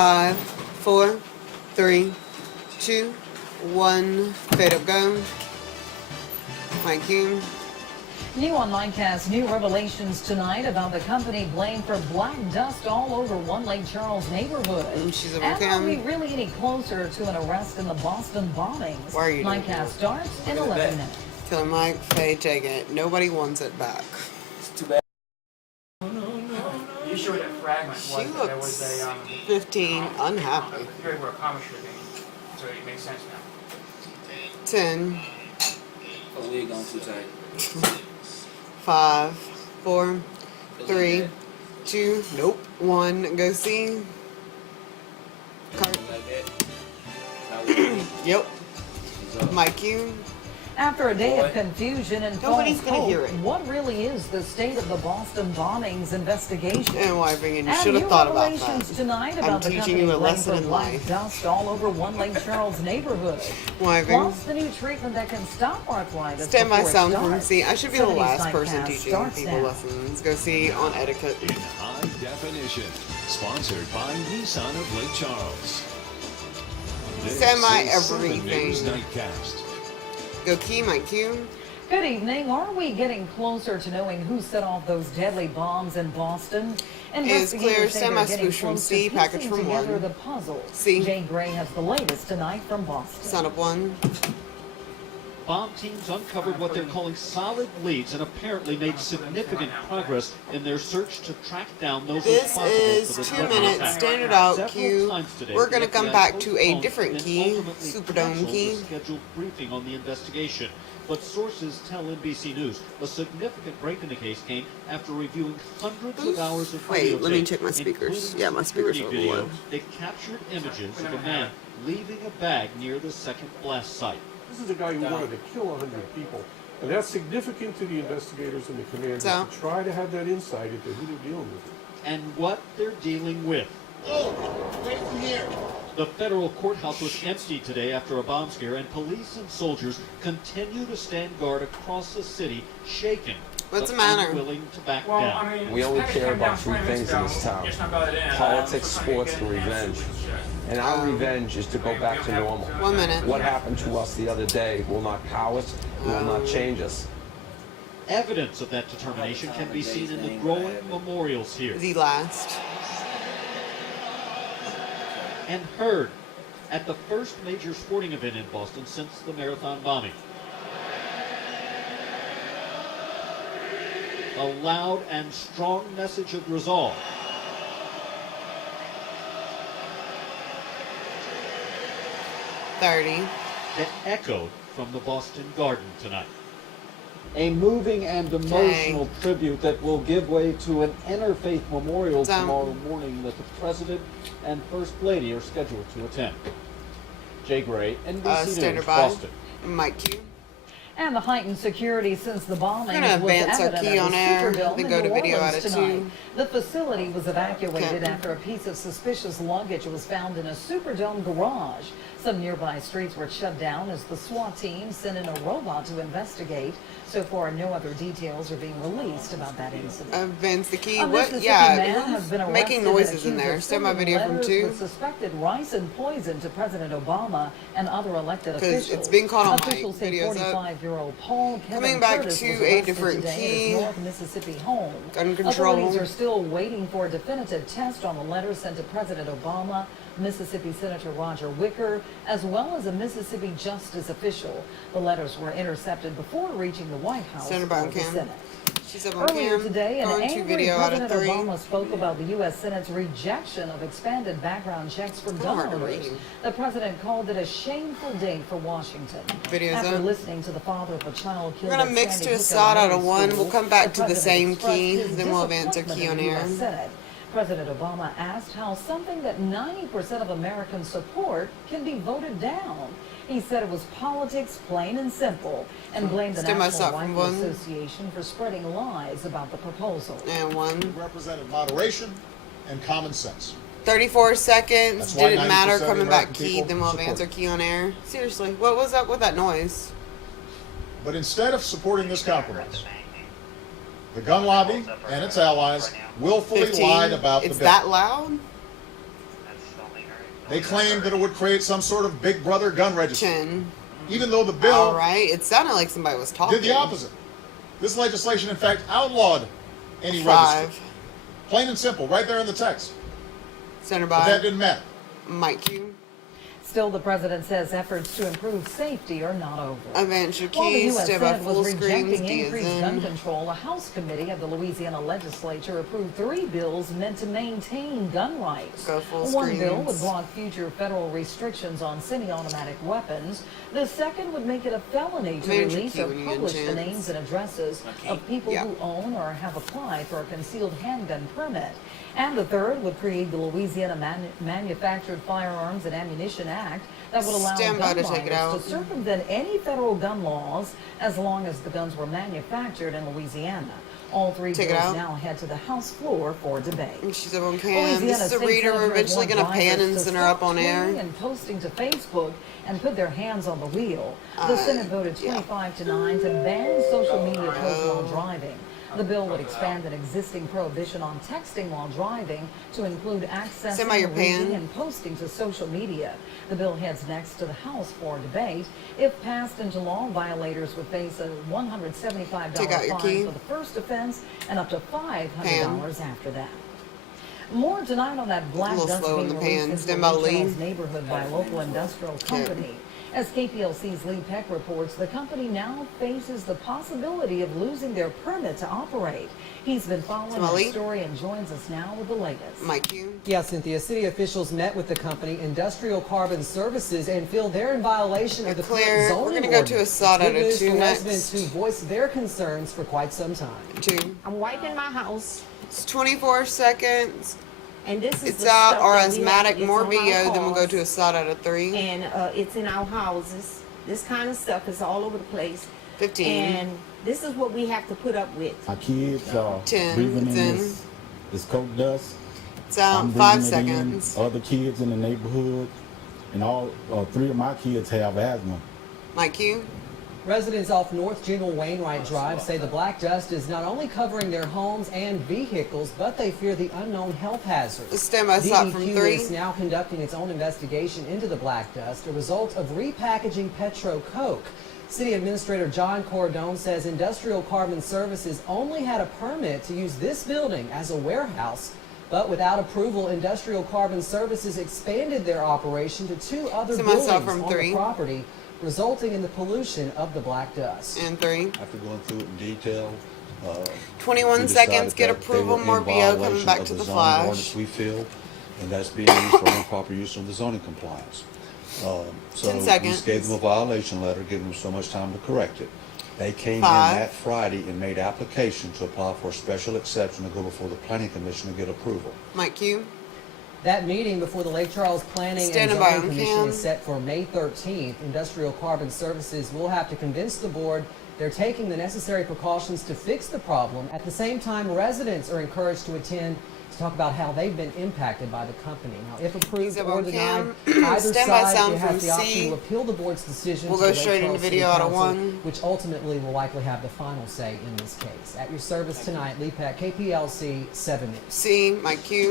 5, 4, 3, 2, 1. Fade up, go. Thank you. New on Nightcast, new revelations tonight about the company blamed for black dust all over one Lake Charles neighborhood. She's a And are we webcam. really any closer to an arrest in the Boston bombings? Why are you doing Nightcast that? starts in 11 minutes. Killer Mike, Faye, take it. Nobody wants it back. It's too bad. You showed that fragment She was that there was looks a 15, unhappy. theory where a comic strip in, so it makes sense now. 10, A wig on too tight. 5, 4, 3, 2, nope, 1. Go see. Cart. Like that. How we do it. Yep. What's up? Mike, you. After a day of Boy. confusion and Nobody's false gonna hope, hear it. what really is the state of the Boston bombings investigation? And wiping, and you And should have new thought about revelations that. tonight I'm about the teaching company you a blamed lesson for in black life. dust all over one Lake Charles neighborhood. Wiping. Plus the new treatment that can stop arthritis. Stand by before it sound from starts. see. I should be the 70s last person Nightcast teaching starts people now. lessons. Go see on etiquette. In high definition, sponsored by Nissan of Lake Charles. This Semi is 7 everything. News Nightcast. Go key, my cue. Good evening. Are we getting closer to knowing who set off those deadly bombs in Boston? Is clear. Investigators say they're getting Semi-swoosh from close to C, package piecing from together 1. the puzzle. C. Jay Gray has the latest tonight from Boston. Son of 1. Bomb teams uncovered what they're calling solid leads and apparently made significant progress in their search to track down those This responsible is for the 2 deadly minutes. attack. Standard out Several cue. times today, We're going to the come FBI back to a postponed different and key. ultimately Superdome canceled key. the scheduled briefing on the investigation. But sources tell NBC News a significant break in the case came after reviewing hundreds of hours of Wait, let me videotape, check my speakers. including Yeah, my speakers security are video low. that captured images of a man leaving a bag near the second blast site. This is a guy who wanted to kill 100 people. And that's significant to the investigators and the commanders So? to try to have that insight into who they're dealing with. And what they're dealing with. The federal courthouse was empty today after a bomb scare, and police and soldiers continue to stand guard across the city, shaken, What's but the matter? unwilling to back Well, down. I mean, We only package care came down about three 20 minutes things in ago. this town. Just not about it in. Politics, Just trying to sports, get and the answer revenge. to the And our revenge is to go back to normal. 1 minute. What happened to us the other day will not cow us, will not change us. Evidence of that determination can be seen in the growing memorials here The last. and heard at the first major sporting event in Boston since the marathon bombing. A loud and strong message of resolve. $30. That echoed from the Boston Garden tonight. A moving and emotional tribute that will give way to an interfaith memorial So- tomorrow morning that the President and First Lady are scheduled to attend. Jay Gray, NBC News, Standard by. Boston. Mike Q. And the heightened security since the bombing We're gonna was advance our evident key at on the air, Superdome then in go to New video Orleans at it, tonight. too. The facility was evacuated Okay. after a piece of suspicious luggage was found in a Superdome garage. Some nearby streets were shut down as the SWAT team sent in a robot to investigate. So far, no other details are being released about that incident. Advance the key. A What? Mississippi Yeah, man has been who's arrested making and noises in accused there. of Send my sending video from letters 2. with suspected rice and poison to President Obama and other elected 'Cause officials. it's being caught on mic. Officials say Videos up. 45-year-old Paul Kevin Coming back Curtis to was a arrested different today key. at his North Mississippi home. Gun control. Authorities are still waiting for a definitive test on the letters sent to President Obama, Mississippi Senator Roger Wicker, as well as a Mississippi justice official. The letters were intercepted before reaching the White House Standard by or on the cam. Senate. She's up on Earlier cam. today, an Going to angry video out of President 3. Obama spoke about the U.S. Senate's rejection of expanded background checks for gun hard to owners. read. The president called it a shameful day for Washington. Videos After up. listening to the father of a child killed We're gonna at mix Sandy to a Hook side out of Elementary 1. School, We'll come back to the president same expressed key, his then we'll advance our disappointment key on in the air. U.S. Senate. President Obama asked how something that 90% of Americans support can be voted down. He said it was politics, plain and simple, and blamed the Stand by National stop from Rifle 1. Association for spreading lies about the proposal. And 1. represented moderation and common sense. 34 seconds. That's why Didn't matter. 90% of the Coming back American key. people Then we'll support advance our it. key on air. Seriously. What was up with that noise? But instead of supporting this compromise, the gun lobby and its allies willfully 15. lied about It's the bill. that loud? They claimed that it would create some sort of big brother gun registry. 10. Even though the bill All right. It sounded like somebody was talking. did the opposite. This legislation, in fact, outlawed any 5. registry. Plain and simple, right there in the text. Center But that by didn't matter. Mike Q. Still, the president says efforts to improve safety are not over. Advance your While the keys. U.S. Stay by Senate full was screens. rejecting D is increased gun in. control, a House committee of the Louisiana legislature approved 3 bills meant to maintain gun rights. Go full One bill screens. would block future federal restrictions on semi-automatic weapons. The second would make it a felony to Advance your release key or when you get a publish the chance. names and addresses of people Yeah. who own or have applied for a concealed handgun permit. And the third would create the Louisiana Manufactured Firearms and Ammunition Act that would allow Stand by gun to take it buyers out. to circumvent any federal gun laws as long as the guns were manufactured in Louisiana. All 3 Take it bills out. now head to the House floor for debate. And she's up on cam. This Louisiana is a state reader. We're senators eventually want going to pan drivers and to send her stop up on air. tweeting and posting to Facebook and put their hands on the wheel. The Senate voted 25 to 9 to ban social media posts while driving. The bill would expand an existing prohibition on texting while driving to include Stand by your accessing, pan. reading, and posting to social media. The bill heads next to the House for debate. If passed into law, violators would face a $175 Take out your key. fine for the first offense and up to $500 after that. More tonight on that black A little dust slow in being the released pan. into Stand the by, Lake Lee. Charles neighborhood by a local industrial company. As KPLC's Lee Peck reports, the company now faces the possibility of losing their permit to operate. He's been following Stand by, the Lee. story and joins us now with the latest. Mike Q. Yeah, Cynthia, city officials met with the company, Industrial Carbon Services, and feel they're in violation of the current Claire, zoning we're gonna ordinance. go to a SOT Good out of news 2 for next. residents who voiced their concerns for quite some time. 2. I'm wiping my house, It's 24 seconds. and this is It's the out stuff or that we have- asthmatic, it's more on our video, then we'll go cars, to a SOT out of 3. and it's in our houses. This kind of stuff is all over the place, 15. and this is what we have to put up with. My kids are 10, breathing it's in in. this coke dust. It's out. I'm 5 breathing it in. seconds. Other kids in the neighborhood, and all 3 of my kids have asthma. Mike Q. Residents off North General Wainwright Drive say the black dust is not only covering their homes and vehicles, but they fear the unknown health hazards. Stand by SOT from DEQ 3. is now conducting its own investigation into the black dust, a result of repackaging Petro Coke. City Administrator John Cordone says Industrial Carbon Services only had a permit to use this building as a warehouse, but without approval, Industrial Carbon Services expanded their operation to 2 other Stand by buildings SOT from on 3. the property, resulting in the pollution of the black dust. And 3. After going through it in detail, 21 we seconds. decided Get that they approval. were More in VO coming violation back of to the zoning ordinance flash. we feel, and that's being used for improper use of the zoning compliance. So 10 we seconds. just gave them a violation letter, giving them so much time to correct it. They came 5. in that Friday and made application to apply for a special exception to go before the planning commission to get approval. Mike Q. That meeting before the Lake Charles Planning and Standing by Zoning on Commission cam. is set for May 13th. Industrial Carbon Services will have to convince the board they're taking the necessary precautions to fix the problem. At the same time, residents are encouraged to attend to talk about how they've been impacted by the company. Now, if approved He's up or on denied, cam. either Stand by side sound has from the option C. to appeal the board's decision We'll to go the Lake straight into Charles City video out of Council, 1. which ultimately will likely have the final say in this case. At your service tonight, Lee Peck, KPLC 7 News. C. Mike Q.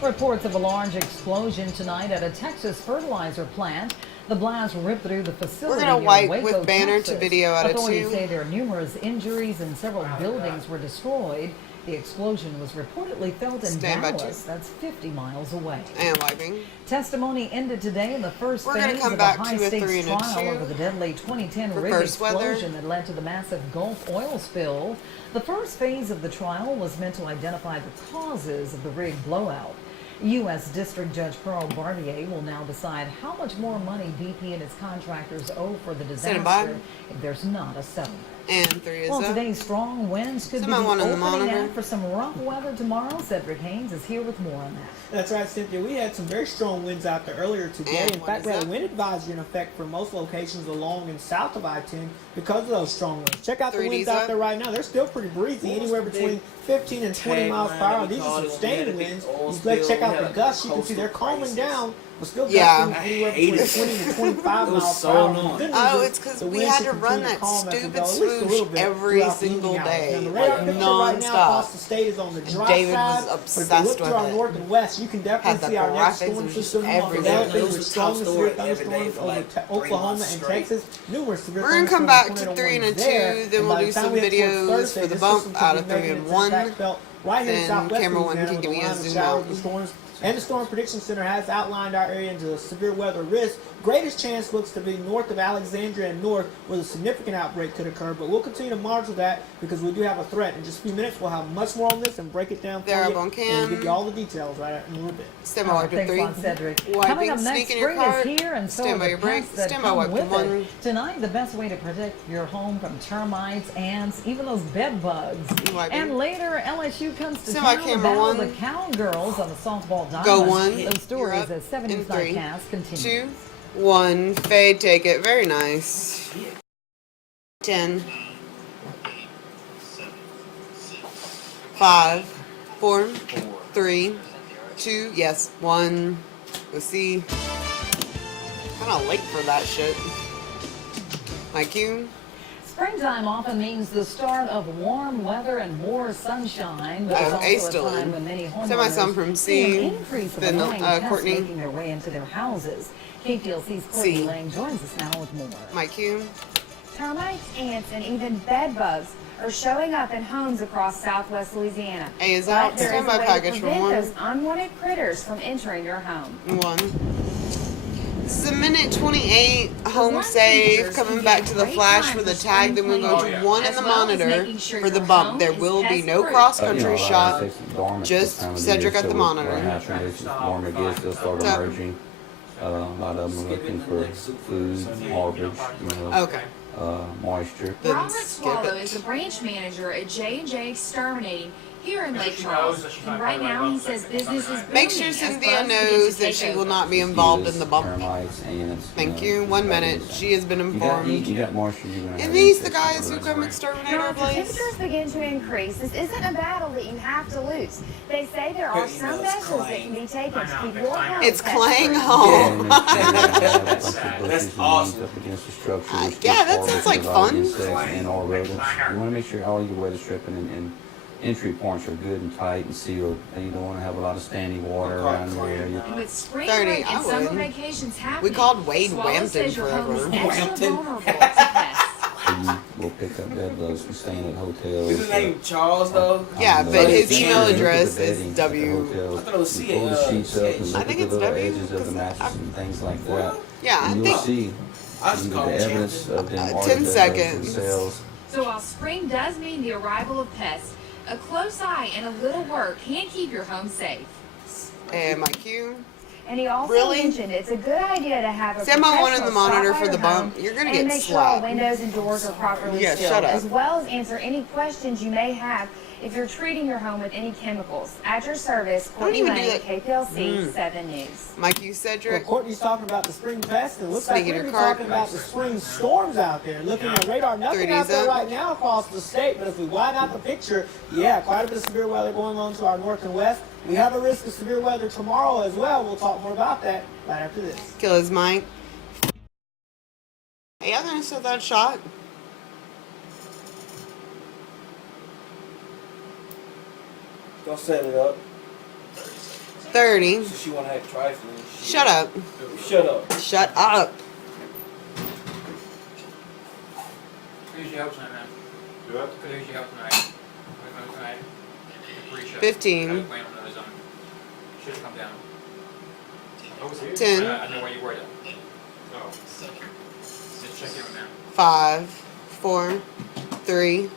Reports of a large explosion tonight at a Texas fertilizer plant. The blast ripped through the facility. We're gonna near wipe Waco, with banner to Texas. video out of Authorities 2. say there are numerous injuries and several buildings were destroyed. The explosion was reportedly felt in Stand by Dallas. That's 50 miles away. And wiping. Testimony ended today in the first We're gonna phase come of back a to a 3 high-stakes and a trial 2. over the deadly 2010 rig Reverse weather. explosion that led to the massive Gulf oil spill. The first phase of the trial was meant to identify the causes of the rig blowout. U.S. District Judge Pearl Barbier will now decide how much more money BP and its contractors owe for the Stand by. disaster if there's not a settlement. And 3 is Well, up. today's strong winds could be the Somebody want on the opening monitor? act for some rough weather tomorrow. Cedric Haynes is here with more on that. That's right, Cynthia. We had some very strong winds out there earlier today. And In what fact, is we had a that? wind advisory in effect for most locations along and south of I-10 because of those strong winds. Check out the 3Ds winds up. out there right now. They're still pretty breezy, anywhere between 15 and 20 miles per hour. These are sustained winds. Let's check out the gusts. You can see they're calming down, but still Yeah. gusting anywhere between 20 to 25 It was miles so per hour. annoying. The good news Oh, is it's because the we winds had should to run continue that calm as we stupid go, at least a little swoosh bit every throughout the single evening hours. day, Now, the radar like picture right now across nonstop. the state is on the dry David side. was But if obsessed you look to with our it. north and west, you can definitely Had the see our next graphics, storm it was just system everywhere. developing It with was strong top severe story every day thunderstorms for over like 3 Oklahoma months and straight. Texas. Numerous severe We're gonna come thunderstorms, back to tornado 3 and a warnings there. 2, then And we'll by do the time some we get towards videos Thursday, for the this bump system could out be of 3 making and its 1. impact felt right here in Then southwest camera 1 Louisiana can with give a me a line of zoom showers out. and storms. And the Storm Prediction Center has outlined our area into a severe weather risk. Greatest chance looks to be north of Alexandria and north, where the significant outbreak could occur. But we'll continue to monitor that because we do have a threat. In just a few minutes, we'll have much more on this and break it down for They're you. up on And cam. we'll give you all the details right in a little bit. Stand by wipe to Thanks a 3. lot, Cedric. Coming Wiping, up next, sneak in your spring cart. is here, and so Stand are by the your brake. pests that Stand by come wipe to with 1. it. Tonight, the best way to protect your home from termites, ants, even those bed bugs. Wiping. And later, LSU comes to Stand by town to camera battle 1. the Cowgirls on the softball diamond. Go 1. Those stories You're up as 70s in 3, Nightcast continues. 2, 1. Fade, take it. Very nice. 10. 5, 4, 3, 2, yes, 1. Let's see. Kind of late for that shit. My cue. Springtime often means the start of warm weather and more sunshine, but it's A also still a time in. when many Send my son homeowners from see C. an increase of Then, annoying pests Courtney. making their way into their houses. KPLC's Courtney C. Lang joins us now with more. My cue. Termites, ants, and even bed bugs are showing up in homes across southwest Louisiana. A is But out. there Stand is a by way package to for prevent 1. those unwanted critters from entering your home. 1. This is a minute 28. Home safe. Coming back to the flash for the tag. Then we'll go to 1 in the monitor for the bump. There will be no cross country shot. Just Cedric at the monitor. The warmer it gets, they'll start emerging. A lot of them are looking for food, harborage, Okay. moisture. Robert Swallow is the branch manager at J&J Exterminating here in Lake Charles. And right now he says business is booming. Make sure Cynthia knows that she will not be involved in the bump. Termites, ants. Thank you. 1 minute. She has been informed. You got moisture, you're gonna have And these the insects guys who everywhere. come exterminate Now, our if the place. temperatures begin to increase, this isn't a battle that you have to lose. They say there are some measures that can be taken to keep your home It's pest Clang free. home. That's awesome. Up against the structure, which Yeah, gets that harder sounds to like a lot of fun. insects and all rodents. You want to make sure all your weather stripping and entry points are good and tight and sealed. And you don't want to have a lot of standing water around your area. And with spring 30, break I and summer would. vacations happening, We called Wade Swallow Wampton says your home is forever. extra vulnerable to pests. So you will pick up bed bugs from staying at hotels. Is his name Charles though? Yeah, but his you email look at the address is bedding at the W. hotels. I thought it was You C- pull the sheets up and I look think at it's the little W, edges of the 'cause mattress and things like that. Yeah, I And you'll think see I just call the him evidence Champion. of them 10 artifacts seconds. themselves. So while spring does mean the arrival of pests, a close eye and a little work can keep your home safe. And my cue. And he also Really? mentioned it's a good idea to have a Stand by 1 in the professional monitor stop for by the your home bump. You're gonna and get make sure all slapped. windows and doors are properly Yeah, sealed, shut up. as well as answer any questions you may have if you're treating your home with any chemicals. At your service, Courtney even do Lane, that. KPLC 7 News. My cue, Well, Cedric. Courtney's talking about the spring pest, and it looks like Sneaking we're your gonna be card. talking about the spring storms out there. Looking at radar, nothing 30's out there up. right now across the state, but if we widen out the picture, yeah, quite a bit of severe weather going on to our north and west. We have a risk of severe weather tomorrow as well. We'll talk more about that right after this. Kill his mic. Hey, I'm gonna set that shot. Don't set it up. 30. So she wanna act trifling. Shut up. Shut up. Shut up. Who's your help tonight, man? Who's your help tonight? Tonight? 15. Should have come down. 10. I know where you were though. Oh. Just check in with them. 5, 4, 3,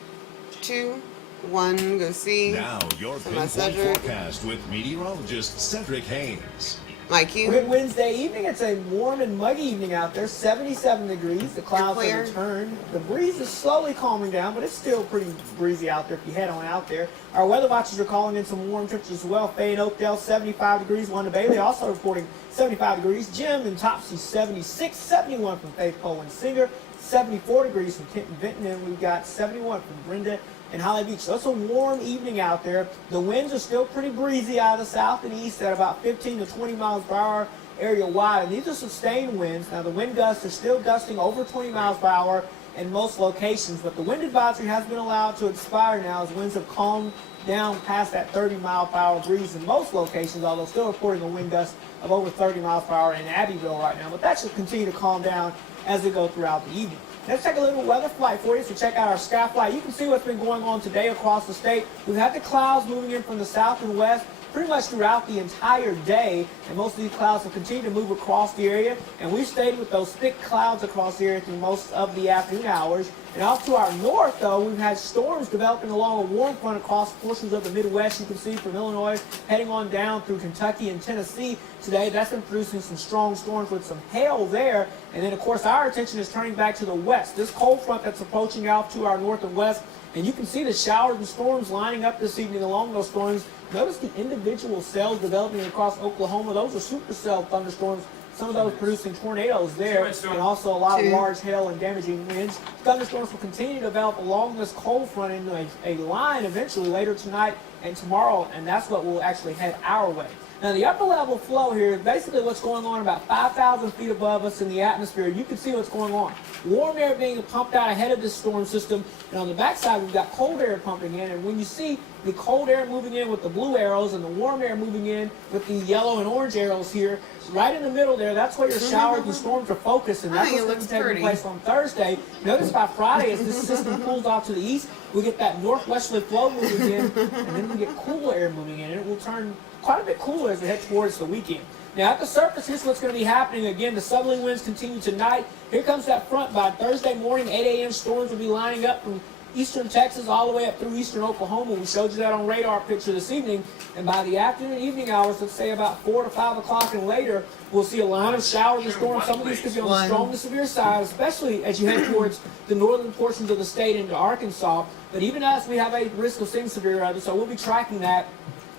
2, 1. Go see. Now, your Send my pinpoint Cedric. forecast with meteorologist Cedric Haynes. My cue. Good Wednesday evening. It's a warm and muggy evening out there. 77 degrees. The clouds clear. have returned. The breeze is slowly calming down, but it's still pretty breezy out there if you head on out there. Our weather watchers are calling in some warm temperatures as well. Faye and Oakdale, 75 degrees. Wanda Bailey also reporting 75 degrees. Jim and Topsy, 76. 71 from Faith Cole and Singer. 74 degrees from Kenton Vinton. And we've got 71 from Brenda and Holly Beach. So it's a warm evening out there. The winds are still pretty breezy out of the south and east at about 15 to 20 miles per hour area wide. And these are sustained winds. Now the wind gusts are still gusting over 20 miles per hour in most locations, but the wind advisory has been allowed to expire now as winds have calmed down past that 30-mile-per-hour breeze in most locations, although still reporting a wind gust of over 30 miles per hour in Abbeville right now. But that should continue to calm down as we go throughout the evening. Let's take a little weather flight for you. So check out our sky flight. You can see what's been going on today across the state. We've had the clouds moving in from the south and west pretty much throughout the entire day, and most of these clouds will continue to move across the area, and we stayed with those thick clouds across the area through most of the afternoon hours. And off to our north, though, we've had storms developing along a warm front across portions of the Midwest. You can see from Illinois heading on down through Kentucky and Tennessee today. That's been producing some strong storms with some hail there. And then, of course, our attention is turning back to the west. This cold front that's approaching out to our north and west, and you can see the showers and storms lining up this evening along those storms. Notice the individual cells developing across Oklahoma. Those are supercell thunderstorms. Some of those producing tornadoes there, and also a lot of large hail and damaging winds. Thunderstorms will continue to develop along this cold front into a line eventually later tonight and tomorrow, and that's what will actually head our way. Now, the upper level flow here is basically what's going on about 5,000 feet above us in the atmosphere. You can see what's going on. Warm air being pumped out ahead of this storm system, and on the backside we've got cold air pumping in. And when you see the cold air moving in with the blue arrows and the warm air moving in with the yellow and orange arrows here, right in the middle there, that's where your showers and storms are focused, and that's what's going to be taking place on Thursday. Notice by Friday, as this system pulls off to the east, we get that northwesterly flow moving in, and then we get cool air moving in, and it will turn quite a bit cooler as we head towards the weekend. Now, at the surface, here's what's going to be happening. Again, the southerly winds continue tonight. Here comes that front. By Thursday morning, 8 a.m., storms will be lining up from eastern Texas all the way up through eastern Oklahoma. We showed you that on radar picture this evening. And by the afternoon, evening hours, let's say about 4 to 5 o'clock and later, we'll see a line of showers and storms. Some of these could be on the strong to severe side, especially as you head towards the northern portions of the state into Arkansas. But even us, we have a risk of seeing severe weather, so we'll be tracking that.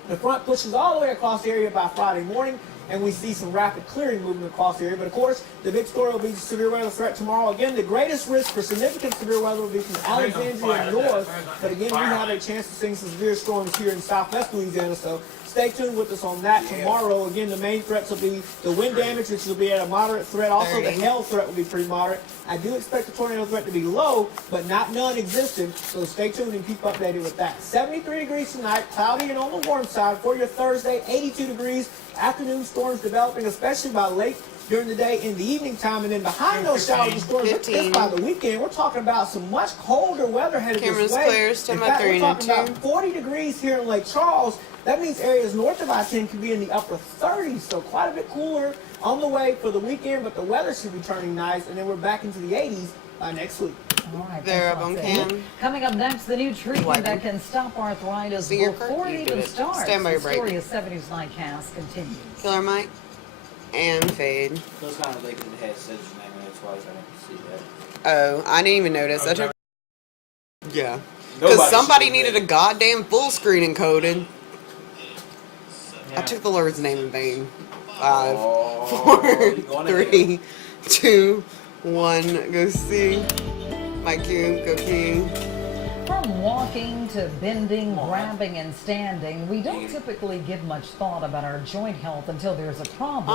The front pushes all the way across the area by Friday morning, and we see some rapid clearing movement across the area. But of course, the big story will be the severe weather threat tomorrow. Again, the greatest risk for significant severe weather will be from Alexandria north. But again, we have a chance of seeing some severe storms here in southwest Louisiana, so stay tuned with us on that tomorrow. Again, the main threats will be the wind damage, which will be at a moderate threat. Also, the hail threat will be pretty moderate. I do expect the tornado threat to be low, but not non-existent, so stay tuned and keep updated with that. 73 degrees tonight, cloudy and on the warm side. For your Thursday, 82 degrees. Afternoon storms developing, especially by late during the day in the evening time, and then behind those showers and storms, just by the weekend, we're talking about some much colder weather headed this way. Clear, in fact, we're talking about 40 degrees here in Lake Charles. That means areas north of I-10 can be in the upper 30s, so quite a bit cooler on the way for the weekend, but the weather should be turning nice, and then we're back into the 80s by next week. All right, they're up on cam. Coming up next, the new treatment that can stop arthritis before it even starts. Stand by your break. The story of 70s Nightcast continues. Killer Mike and Fade. Those kind of in the head said his name, and that's why I didn't see that. Oh, I didn't even notice. I took. Yeah. Because somebody needed a goddamn full screen encoded. I took the Lord's name in vain. 5, 4, 3, 2, 1. Go see. My cube, go key. From walking to bending, grabbing, and standing, we don't typically give much thought about our joint health until there's a problem.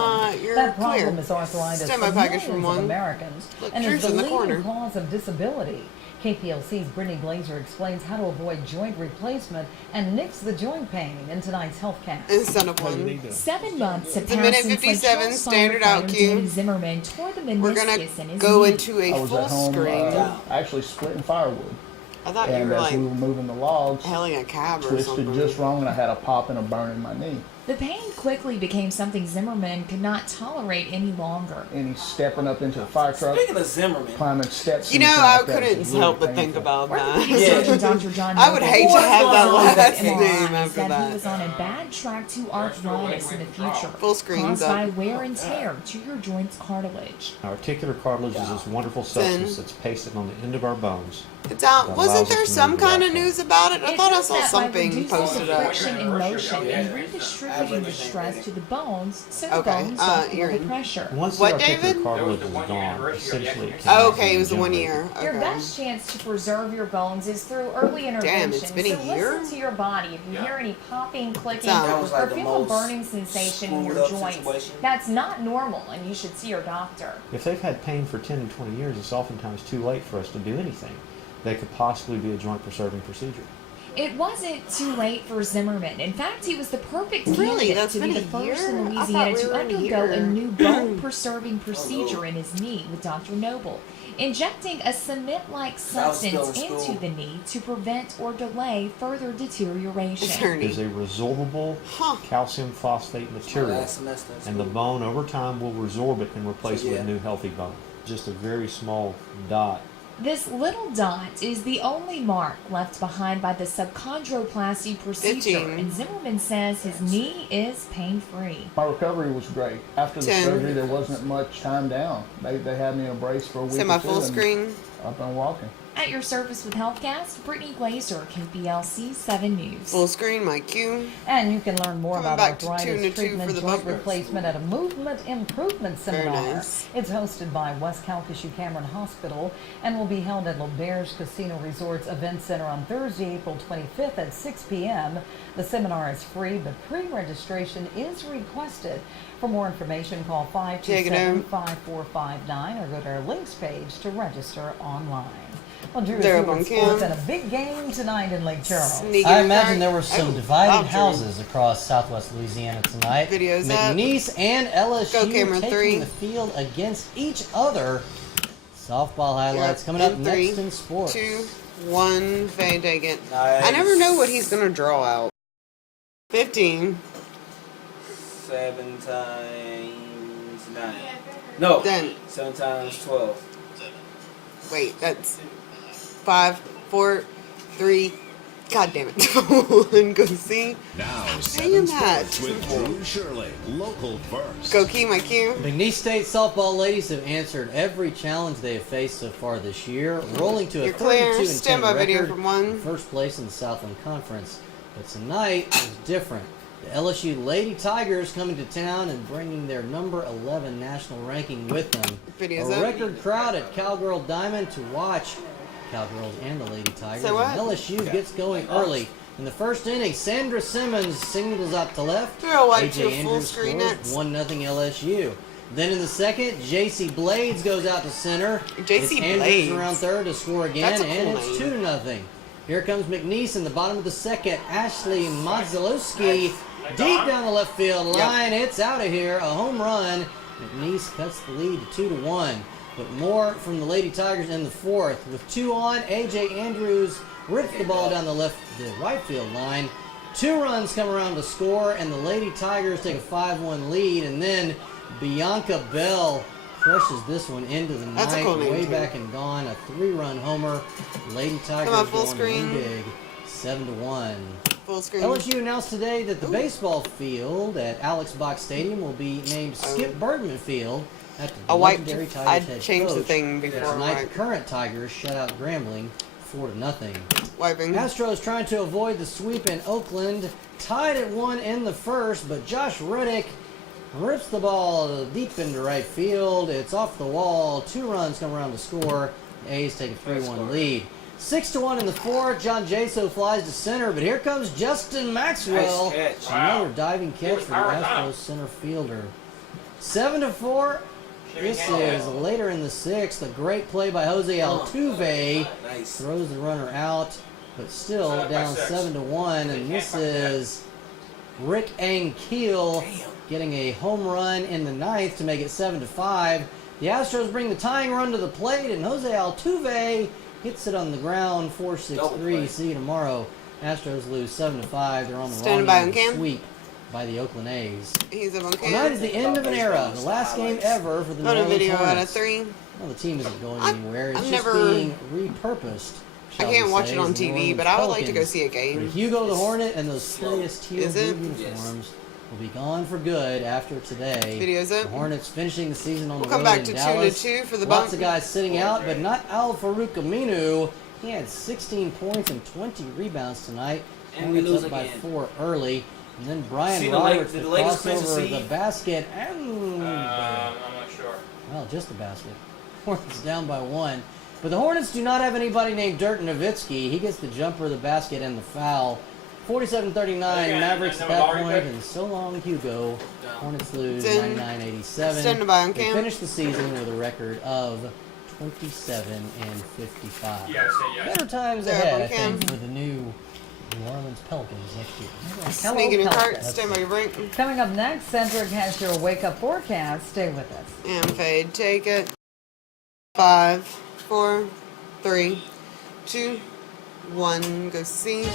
That problem is arthritis for millions of Americans and is the leading cause of disability. KPLC's Brittany Glazer explains how to avoid joint replacement and nix the joint pain in tonight's HealthCast. Instead of one. 7 months have The passed minute since 57 standard out cue. Zimmerman tore the meniscus. We're gonna go into a full screen. Actually splitting firewood. I thought you were as like we were moving the logs, hailing a cab or twisted something. just wrong, and I had a pop and a burn in my knee. The pain quickly became something Zimmerman could not tolerate any longer. And he's stepping up into the fire truck. Speaking of Zimmerman, climbing steps. You know, I couldn't help but think about that. I would hate to have that last name after said that. he was on a bad track to arthritis in the future, Full screens caused up. by wear and tear to your joints cartilage. Articular cartilage is this wonderful substance that's pasted on the end of our bones. It's out. that Wasn't allows there us to some move kind without of news about it? I thought I saw something reducing posted the up. friction in motion and redistributing causing distress to the bones, so the Okay, bones don't feel the Aaron. pressure. Once the What, articular David? cartilage is gone, essentially it Oh, cannot okay, be it was the 1 regenerated. year. Your Okay. best chance to preserve your bones is through early intervention. Damn, it's been a so year? listen to your body. If you hear any popping, clicking, Sounds like or the feel a most burning sensation in your screwed up joints, situation. that's not normal, and you should see your doctor. If they've had pain for 10 to 20 years, it's oftentimes too late for us to do anything. That could possibly be a joint preserving procedure. It wasn't too late for Zimmerman. In fact, he was the perfect Really? candidate That's to be been the a first year? in I thought Louisiana we to were a undergo year. a new bone-preserving procedure in his knee with Dr. Noble, injecting a cement-like substance into the knee to prevent or delay further deterioration. It is a resorbable calcium phosphate material, and the bone over time will resorb it and replace it with new healthy bone. Just a very small dot. This little dot is the only mark left behind by the subchondroplasty procedure, 15. and Zimmerman says his knee is pain-free. My recovery was great. After the 10. surgery, there wasn't much time down. They had me in a brace for a week or two. Semi-full and screen. I've been walking. At your service with HealthCast, Brittany Glazer, KPLC-7 News. Full screen, my cue. And you can learn more Coming about back to 2 arthritis and 2 treatment, for the joint bumper. replacement at a movement improvement Very seminar. nice. It's hosted by West Calcasieu Cameron Hospital and will be held at L'Auberge Casino Resorts Event Center on Thursday, April 25th at 6 p.m. The seminar is free, but pre-registration is requested. For more information, call 527-5459 or go to our links page to register online. Well, Drew, They're is up on sports cam. and a big game tonight in Lake Charles. I imagine there were some divided I'll houses across Southwest Louisiana tonight. Videos up. McNeese and LSU Go, Cameron, taking 3. the field against each other. Softball highlights coming up In 3, next in sports. 2, 1, Fade, take it. Nice. I never know what he's gonna draw out. 15. 7 times 9. No. 10. 7 times 12. Wait, that's 5, 4, 3. God damn it. 1, go see. Now, Damn 7 that. Sports with Drew Shirley, local first. Go key, my cue. McNeese State softball ladies have answered every challenge they have faced so far this year, rolling to a You're clear. 32-10 Standby video record, from 1. first place in the Southland Conference. But tonight is different. The LSU Lady Tigers coming to town and bringing their number 11 national ranking with them. Videos A up. record crowd at Cowgirl Diamond to watch Cowgirls and the Lady Tigers. So what? And LSU gets going early. In the first inning, Sandra Simmons singles out to left. They're all like to AJ a full Andrews screen scores next. 1-0 LSU. Then in the second, JC Blades goes out to center. JC It's Andrews Blades. around third to score again, That's a and cool it's name. 2-0. Here comes McNeese in the bottom of the second. Ashley Modzalowski deep down the left field line. It's out of here. A home run. McNeese cuts the lead to 2-1. But more from the Lady Tigers in the fourth. With 2 on, AJ Andrews rips the ball down the right field line. 2 runs come around to score, and the Lady Tigers take a 5-1 lead. And then Bianca Bell crushes this one into the That's a night, cool name, way too. back and gone. A 3-run homer. Lady Tigers Come on, full going screen. big, 7-1. Full screen. LSU announced today that the baseball field at Alex Box Stadium will be named Skip Bergman Field after the I wiped- legendary Tigers I head changed the coach. thing before I Tonight, wiped. the current Tigers shut out Grambling 4-0. Wiping. Astros trying to avoid the sweep in Oakland, tied at 1 in the first, but Josh Reddick rips the ball deep into right field. It's off the wall. 2 runs come around to score. The A's take a 3-1 lead. 6-1 in the fourth. John Jaso flies to center, but here comes Justin Maxwell. Nice catch. Another diving catch for the Astros center fielder. 7-4. This is later in the sixth. A great play by Jose Altuve. Nice. Throws the runner out, but still down 7-1. And this is Rick Ankiel getting a home run in the ninth to make it 7-5. The Astros bring the tying run to the plate, and Jose Altuve hits it on the ground, 4-6-3. See you tomorrow. Astros lose 7-5. They're on the Standing wrong by end on of the cam. sweep by the Oakland A's. He's up on cam. Tonight is the end of an era, the last game ever for the New On a Orleans video out of Hornets. 3. Well, the team isn't going anywhere. It's I've just never- being repurposed. I shall can't we watch say, it on as the New TV, Orleans but I would like to go Pelicans. see a game. But Hugo the Hornet and those serious teal Is it? blue uniforms will be gone for good after today. Video's up. The Hornets finishing the season on We'll the come road back in to Dallas. 2-2 for the Lots bump. of guys sitting out, but not Al Farouk Aminu. He had 16 points and 20 rebounds tonight. And we Hornets lose up by again. 4 early. And then Brian See Roberts, the the latest crossover, fantasy? the basket, and I'm not sure. well, just the basket. Hornets down by 1. But the Hornets do not have anybody named Dirk Nowitzki. He gets the jumper, the basket, and the foul. 47-39, Mavericks at that point, and so long, Hugo. Hornets lose 99-87. They finish the season with a record of 27-55. Better times ahead, I think, for the new New Orleans Pelicans next year. Sneak in your cart, stand by your break. Coming up next, Cedric has your wake-up forecast. Stay with us. And fade, take it. 5, 4, 3, 2, 1, go see.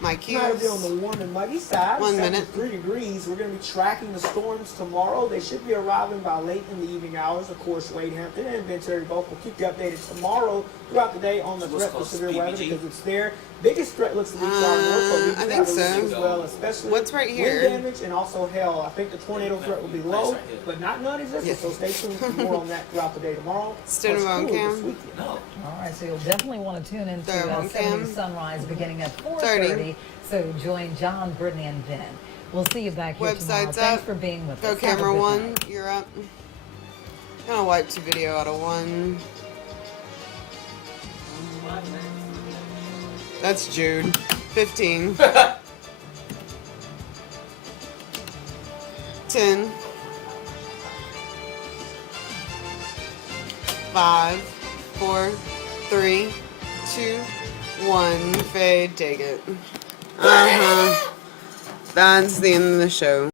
My cues. Tonight will be on the warm and muggy side. 1 minute. 3 degrees. We're going to be tracking the storms tomorrow. They should be arriving by late in the evening hours. Of course, Wade Hampton and Ben Terry both will keep you updated tomorrow throughout the day on the threat for severe weather because it's there. Biggest threat looks to be to our north, I think so. as well, especially What's right here? wind damage and also hail. I think the tornado threat will be low, but not non-existent. So stay tuned for more on that throughout the day tomorrow. Stand on cam. All right, so you'll definitely want to tune into Third one, 70 Cam. Sunrise beginning at 30. 4:30. So join John, Brittany, and Ben. We'll see you back here tomorrow. Website's Thanks up. for being with Go us. Have a camera good 1, night. you're up. I'm gonna wipe the video out of 1. That's Jude. 15. 10. 5, 4, 3, 2, 1. Fade, take it. That's the end of the show.